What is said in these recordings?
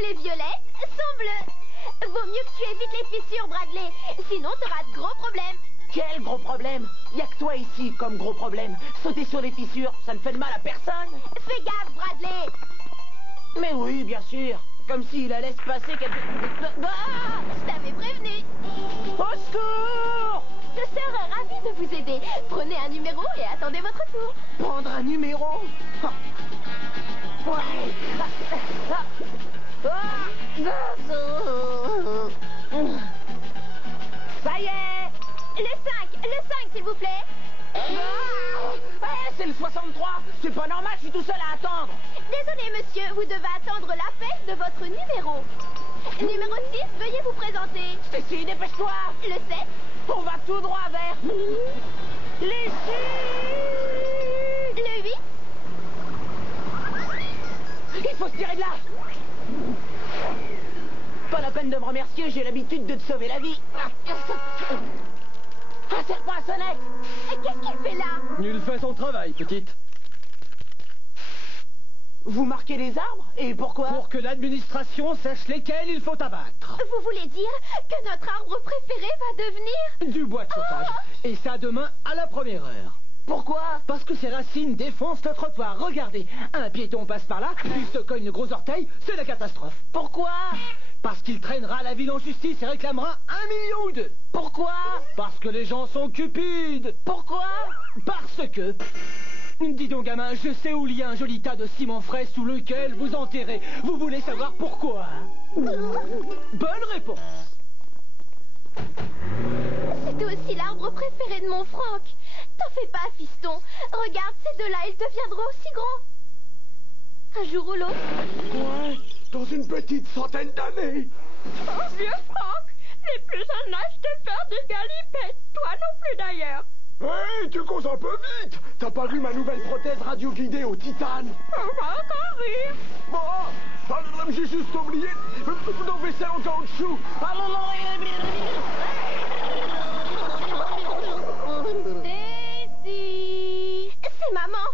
Et les violettes sont bleues. Vaut mieux que tu évites les fissures, Bradley. Sinon, t'auras de gros problèmes. Quel gros problème? Y a que toi ici comme gros problème. Sauter sur les fissures, ça ne fait de mal à personne. Fais gaffe, Bradley. Mais oui, bien sûr. Comme s'il allait se passer quelque... Ah! Je t'avais prévenu. Au secours! Je serais ravie de vous aider. Prenez un numéro et attendez votre tour. Prendre un numéro? Ah. Ouais. Ça y est! Le 5, s'il vous plaît. C'est le 63. C'est pas normal, je suis tout seul à attendre. Désolé, monsieur, vous devez attendre l'appel de votre numéro. Numéro 6, veuillez vous présenter. Stacy, dépêche-toi. Le 7. On va tout droit vers... les 6. Le 8. Il faut se tirer de là. Pas la peine de me remercier, j'ai l'habitude de te sauver la vie. Un serpent à sonnette. Qu'est-ce qu'il fait là? Il fait son travail, petite. Vous marquez les arbres? Et pourquoi? Pour que l'administration sache lesquels il faut abattre. Vous voulez dire que notre arbre préféré va devenir... Du bois de chauffage. Et ça demain à la première heure. Pourquoi? Parce que ces racines défoncent le trottoir. Regardez, un piéton passe par là, il se cogne le gros orteil, c'est la catastrophe. Pourquoi? Parce qu'il traînera la ville en justice et réclamera 1 million ou 2. Pourquoi? Parce que les gens sont cupides. Pourquoi? Parce que... Dis donc, gamin, je sais où il y a un joli tas de ciment frais sous lequel vous enterrez. Vous voulez savoir pourquoi, hein? Bonne réponse. C'était aussi l'arbre préféré de mon Franck. T'en fais pas, fiston. Regarde, ces deux-là, ils deviendront aussi grands. Un jour ou l'autre. Ouais, dans une petite centaine d'années. Oh, vieux Franck, n'est plus un âge de faire des galipettes. Toi non plus, d'ailleurs. Hé, tu causes un peu vite. T'as pas vu ma nouvelle prothèse radio-guidée au titane? On va encore rire. Bon, j'ai juste oublié nos vaisselles en caoutchouc. Stacy. C'est maman.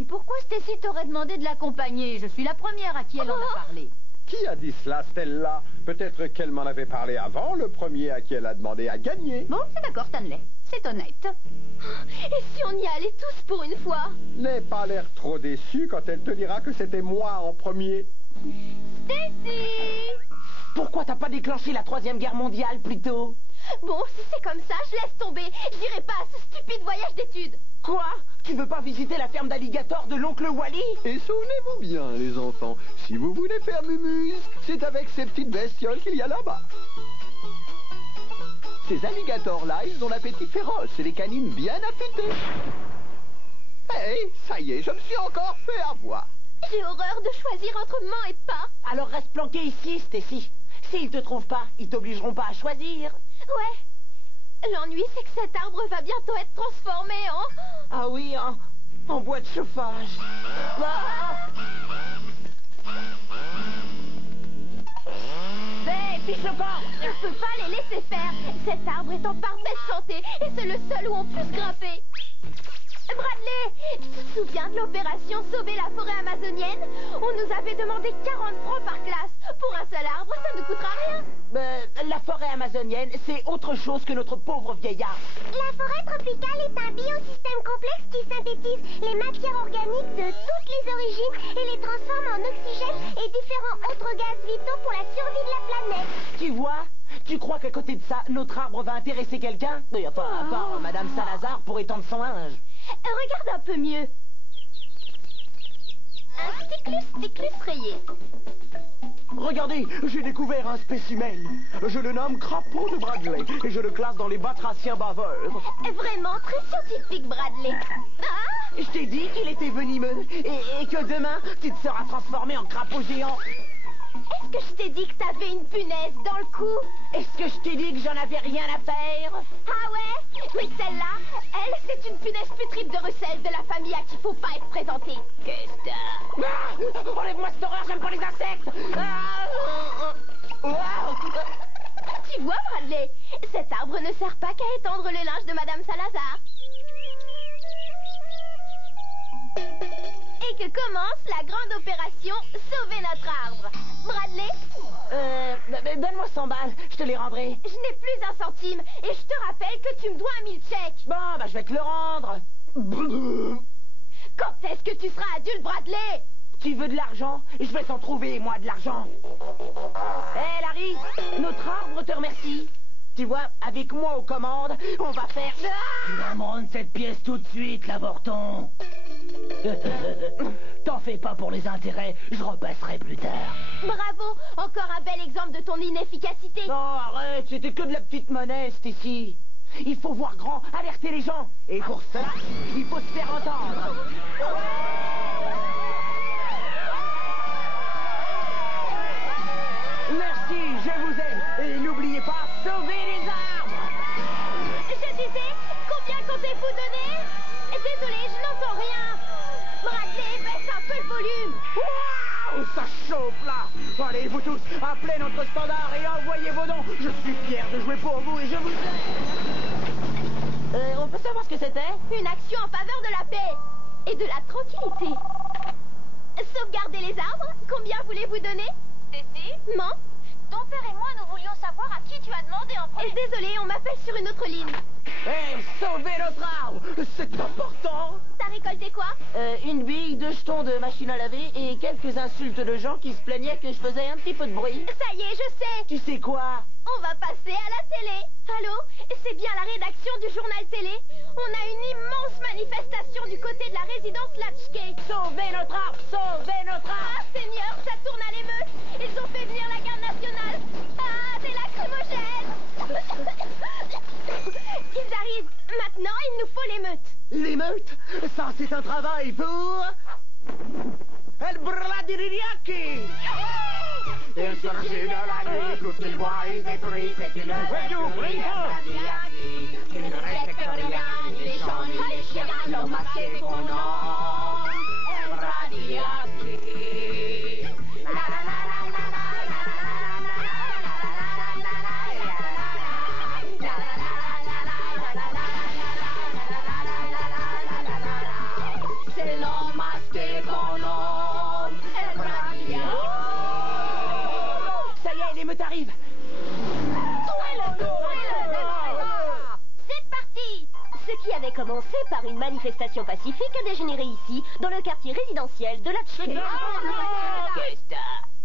Et pourquoi Stacy t'aurait demandé de l'accompagner? Je suis la première à qui elle en a parlé. Qui a dit cela, Stella? Peut-être qu'elle m'en avait parlé avant, le premier à qui elle a demandé à gagner. Bon, c'est d'accord, Stanley. C'est honnête. Et si on y allait tous pour une fois? N'aie pas l'air trop déçu quand elle te dira que c'était moi en premier. Stacy. Pourquoi t'as pas déclenché la 3e guerre mondiale plus tôt? Bon, si c'est comme ça, je laisse tomber. J'irai pas à ce stupide voyage d'études. Quoi? Tu veux pas visiter la ferme d'alligators de l'oncle Wally? Et souvenez-vous bien, les enfants, si vous voulez faire mumuse, c'est avec ces petites bestioles qu'il y a là-bas. Ces alligators-là, ils ont l'appétit féroce et les canines bien affûtées. Hey, ça y est, je me suis encore fait avoir. J'ai horreur de choisir entre main et pas. Alors reste planqué ici, Stacy. S'ils te trouvent pas, ils t'obligeront pas à choisir. Ouais. L'ennui, c'est que cet arbre va bientôt être transformé en... Ah oui, en bois de chauffage. Hey, fiche le corps! Je peux pas les laisser faire. Cet arbre est en parfaite santé et c'est le seul où on puisse grimper. Bradley, tu te souviens de l'opération Sauver la forêt amazonienne? On nous avait demandé 40 francs par classe. Pour un seul arbre, ça ne coûtera rien. La forêt amazonienne, c'est autre chose que notre pauvre vieillard. La forêt tropicale est un biosystème complexe qui synthétise les matières organiques de toutes les origines et les transforme en oxygène et différents autres gaz vitaux pour la survie de la planète. Tu vois? Tu crois qu'à côté de ça, notre arbre va intéresser quelqu'un? Enfin, à part Madame Salazar pour étendre son linge. Regarde un peu mieux. Un sticlus rayé. Regardez, j'ai découvert un spécimen. Je le nomme crapaud de Bradley et je le classe dans les batraciens baveurs. Vraiment très scientifique, Bradley. Ah! Je t'ai dit qu'il était venimeux et que demain, tu te seras transformé en crapaud géant. Est-ce que je t'ai dit que t'avais une punaise dans le cou? Est-ce que je t'ai dit que j'en avais rien à faire? Ah ouais? Mais celle-là, elle, c'est une punaise putride de Russell de la famille à qui faut pas être présentée. Qu'est-ce que t'as? Ah! Enlève-moi cette horreur, j'aime pas les insectes! Tu vois, Bradley, cet arbre ne sert pas qu'à étendre le linge de Madame Salazar. Et que commence la grande opération Sauver notre arbre. Bradley, Donne-moi 100 balles, je te les rendrai. je n'ai plus un centime et je te rappelle que tu me dois un milkshake. Bon, bah je vais te le rendre. Quand est-ce que tu seras adulte, Bradley? Tu veux de l'argent? Je vais t'en trouver, moi, de l'argent. Hé, Larry, notre arbre te remercie. Tu vois, avec moi aux commandes, on va faire... Tu vas me rendre cette pièce tout de suite, l'avorton. T'en fais pas pour les intérêts, je repasserai plus tard. Bravo, encore un bel exemple de ton inefficacité. Non, arrête, c'était que de la petite monnaie, ici. Il faut voir grand, alerter les gens. Et pour cela, il faut se faire entendre. Merci, je vous aime. Et n'oubliez pas, sauvez les arbres. Je disais, combien comptez-vous donner? Désolé, je n'entends rien. Bradley, baisse un peu le volume. Waouh, ça chauffe là. Allez, vous tous, appelez notre standard et envoyez vos dons. Je suis fier de jouer pour vous et je vous aime. On peut savoir ce que c'était? Une action en faveur de la paix et de la tranquillité. Sauvegarder les arbres, combien voulez-vous donner? Cécile, Non? ton père et moi, nous voulions savoir à qui tu as demandé en premier. Désolé, on m'appelle sur une autre ligne. Hé, sauvez notre arbre. C'est important. T'as récolté quoi? Une bille, 2 jetons de machine à laver et quelques insultes de gens qui se plaignaient que je faisais un petit peu de bruit. Ça y est, je sais. Tu sais quoi? On va passer à la télé. Allô? C'est bien la rédaction du journal télé? On a une immense manifestation du côté de la résidence Latchkey. Sauvez notre arbre! Sauvez notre arbre! Ah, Seigneur, ça tourne à l'émeute. Ils ont fait venir la garde nationale. Ah, des lacrymogènes. Ils arrivent. Maintenant, il nous faut l'émeute. L'émeute, ça c'est un travail pour... El Bradiriaki. Il surgit de la nuit, tout ce qu'il voit, il détruit, c'est une... Une respecte rien, ni les gens, ni les chiens, l'homme masqué son nom. El Bradiriaki. C'est l'homme masqué qu'on nomme El Bradiriaki. Ça y est, l'émeute arrive! C'est parti! Ce qui avait commencé par une manifestation pacifique a dégénéré ici, dans le quartier résidentiel de Latchkey.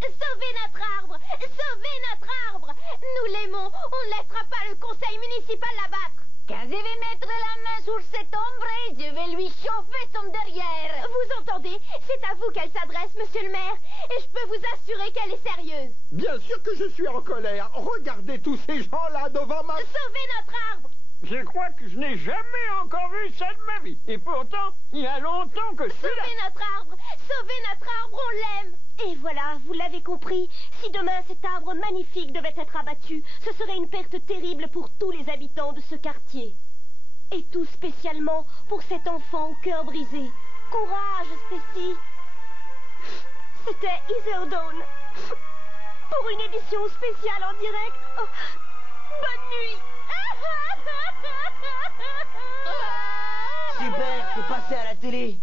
Sauvez notre arbre! Sauvez notre arbre! Nous l'aimons! On ne laissera pas le conseil municipal l'abattre! Quand je vais mettre la main sur cet ombre, je vais lui chauffer son derrière. Vous entendez? C'est à vous qu'elle s'adresse, monsieur le maire. Et je peux vous assurer qu'elle est sérieuse. Bien sûr que je suis en colère. Regardez tous ces gens-là devant ma... Sauvez notre arbre! Je crois que je n'ai jamais encore vu ça de ma vie. Et pourtant, il y a longtemps que je suis là. Sauvez notre arbre! Sauvez notre arbre, on l'aime! Et voilà, vous l'avez compris, si demain cet arbre magnifique devait être abattu, ce serait une perte terrible pour tous les habitants de ce quartier. Et tout spécialement pour cet enfant au cœur brisé. Courage, Stacy. C'était Heather Dawn. Pour une édition spéciale en direct. Oh, bonne nuit. Super, c'est passé à la télé.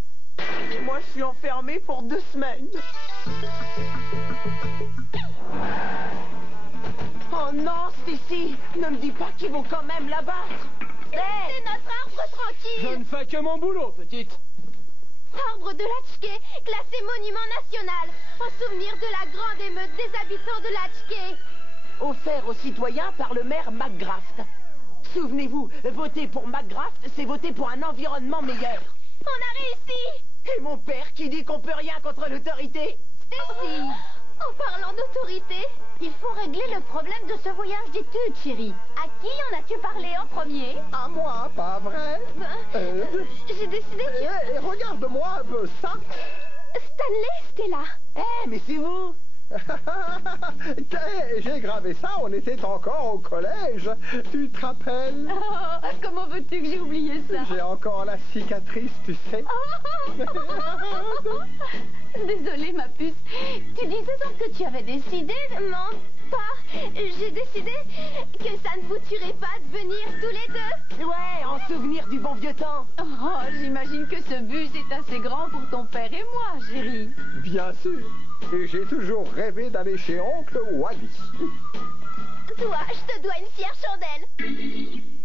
Et moi, je suis enfermé pour 2 semaines. Oh non, Stacy, ne me dis pas qu'ils vont quand même l'abattre. C'est notre arbre Je tranquille! ne fais que mon boulot, petite. Arbre de Latchkey, classé monument national, en souvenir de la grande émeute des habitants de Latchkey. Offert aux citoyens par le maire McGrath. Souvenez-vous, voter pour McGrath, c'est voter pour un environnement meilleur. On a réussi! Et mon père qui dit qu'on peut rien contre l'autorité. Stacy! En parlant d'autorité, Il faut régler le problème de ce voyage d'études, chérie. À qui en as-tu parlé en premier? À moi, pas vrai? j'ai décidé que... Regarde-moi un peu ça. Stanley, Stella. Eh, mais c'est vous! J'ai gravé ça, on était encore au collège. Tu te rappelles? Oh, comment veux-tu que j'ai oublié ça? J'ai encore la cicatrice, tu sais. Désolée, ma puce. Tu disais donc que tu avais décidé de... Non, Papa, j'ai décidé que ça ne vous tuerait pas de venir tous les deux. Ouais, en souvenir du bon vieux temps. Oh, j'imagine que ce bus est assez grand pour ton père et moi, chérie. Bien sûr. Et j'ai toujours rêvé d'aller chez oncle Wally. Toi, je te dois une fière chandelle.